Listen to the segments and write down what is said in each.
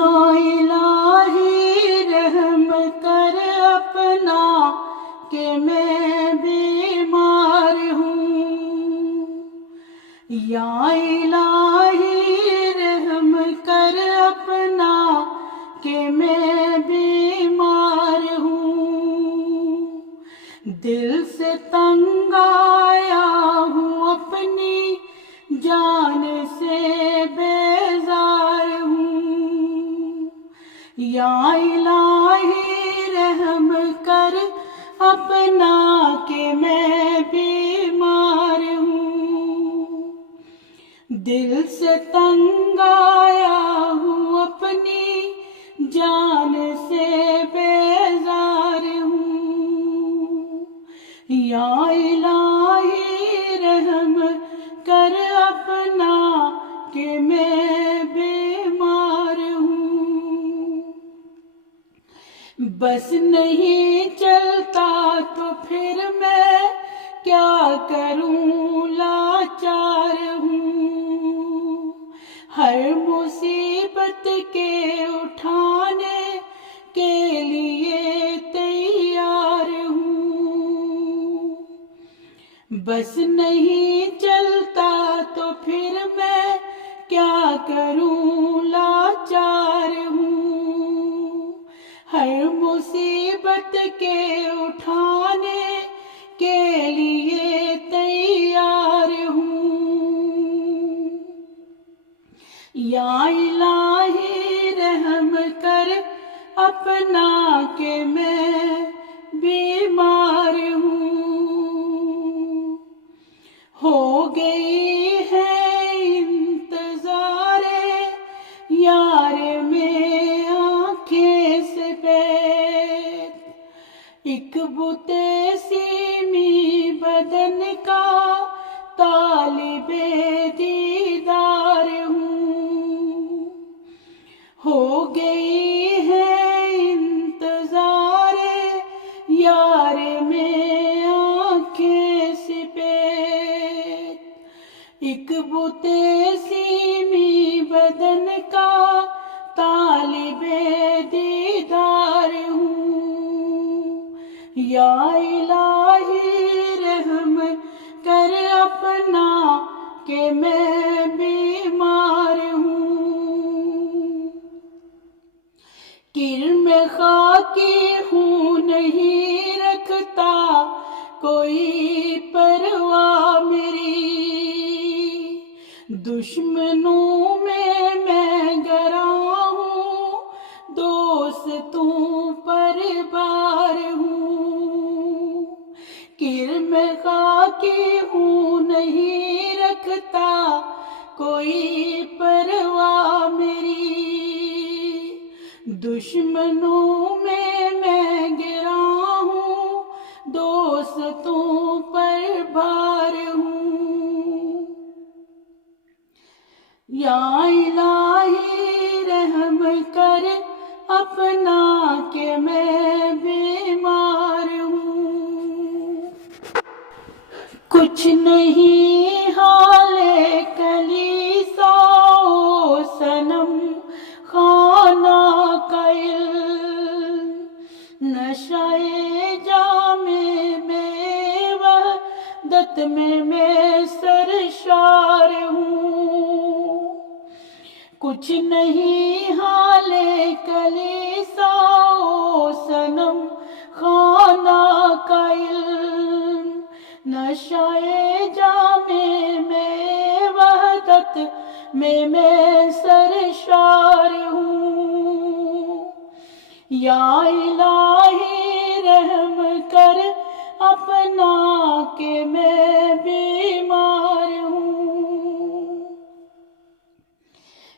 یا الہی رحم کر اپنا کہ میں بیمار ہوں، یا الہی رحم کر اپنا کہ میں بیمار ہوں، دل سے تنگ آیا ہوں، اپنی جان سے بیزار ہوں، یا الہی رحم کر اپنا کہ میں بیمار ہوں، دل سے تنگ آیا ہوں، اپنی جان سے بیزار ہوں، یا الہی رحم کر اپنا کہ میں بیمار ہوں، بس نہیں چلتا تو پھر میں کیا کروں، لاچار ہوں، ہر مصیبت کے اٹھانے کے لیے تیار ہوں، بس نہیں چلتا تو پھر میں کیا کروں، لاچار ہوں، ہر مصیبت کے اٹھانے کے لیے تیار ہوں، یا الہی رحم کر اپنا کہ میں بیمار ہوں، ہو گئی ہے انتظار یار میں آنکھیں سفید، ایک بت سیمی بدن کا طالب دیدار ہوں، ہو گئی ہے انتظار یار میں آنکھیں سفید، ایک بت سیمی بدن کا طالب دیدار ہوں، یا الہی رحم کر اپنا کہ میں بیمار ہوں، کرم خاکی ہوں، نہیں رکھتا کوئی پرواہ میری، دشمنوں میں گراں ہوں، دوستوں پر بار ہوں، کرم خاکی ہوں، نہیں رکھتا کوئی پرواہ میری، دشمنوں میں گراں ہوں، دوستوں پر بھار ہوں، یا الہی رحم کر اپنا کہ میں بیمار ہوں، کچھ نہیں حال کلیسا و صنم خانہ کا علم، نشہ جام میں وحدت میں سرشار ہوں، کچھ نہیں حال کلیسا و صنم خانہ کا علم، نشہ جام میں وحدت میں سرشار ہوں، یا الہی رحم کر اپنا کہ میں بیمار ہوں،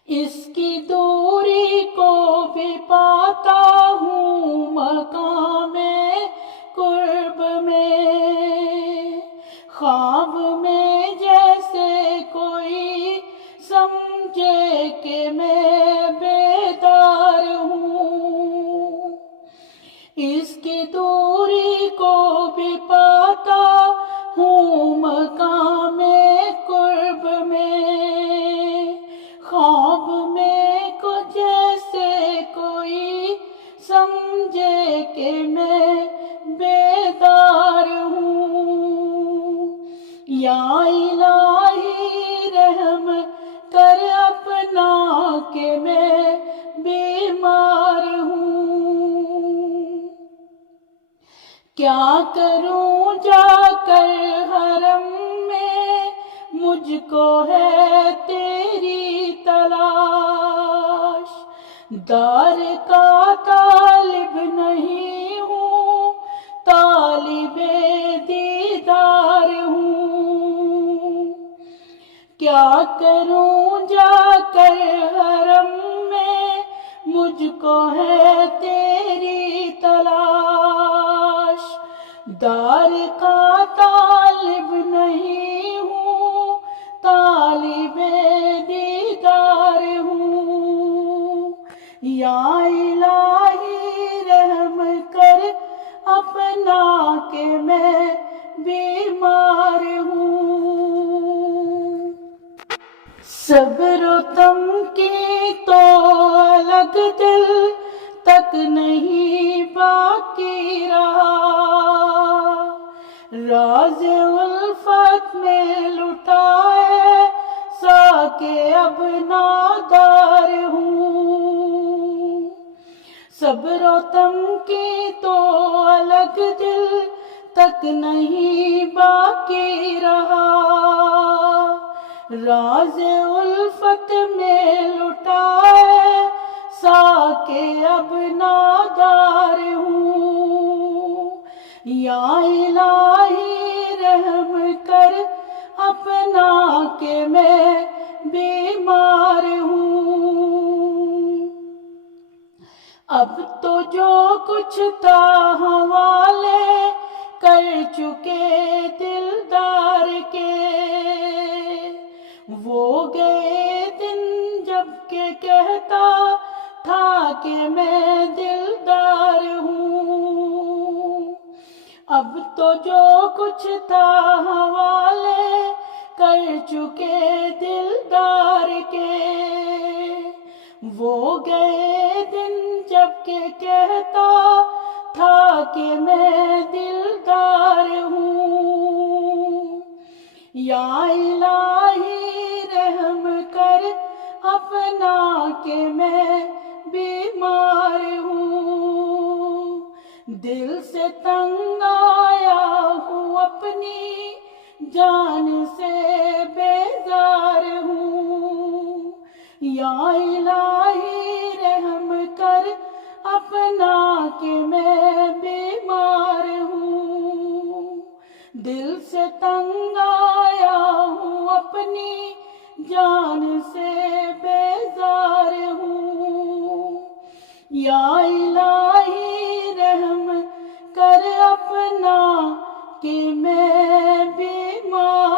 اس کی دوری کو بھی پاتا ہوں، مقام قرب میں، خواب میں جیسے کوئی سمجھے کہ میں بیدار ہوں، اس کی دوری کو بھی پاتا ہوں، کیا کروں جا کر حرم میں، مجھ کو ہے تیری تلاش، دار کا طالب نہیں ہوں، طالب دیدار ہوں۔ کیا کروں جا کر حرم میں، مجھ کو ہے تیری تلاش، دار کا طالب نہیں ہوں، طالب دیدار ہوں۔ یا الہی رحم کر اپنا کہ میں بیمار ہوں۔ صبر و تم کی تو الگ دل تک نہیں باقی رہا، راز الفت میں لٹائے سا کہ اب نادار ہوں۔ صبر و تم کی تو الگ دل تک نہیں باقی رہا، راز الفت میں لٹائے سا کہ اب نادار ہوں۔ یا الہی رحم کر اپنا کہ میں بیمار ہوں۔ اب تو جو کچھ تھا حوالے کر چکے دلدار کے، وہ گئے دن جب کہ کہتا تھا کہ میں دلدار ہوں۔ اب تو جو کچھ تھا حوالے کر چکے دلدار کے، وہ گئے دن جب کہ کہتا تھا کہ میں دلدار ہوں۔ یا الہی رحم کر اپنا کہ میں بیمار ہوں۔ دل سے تنگ آیا ہوں، اپنی جان سے بیزار ہوں۔ یا الہی رحم کر اپنا کہ میں بیمار ہوں۔ دل سے تنگ آیا ہوں، اپنی جان سے بیزار ہوں۔ یا الہی رحم کر اپنا کہ میں بیمار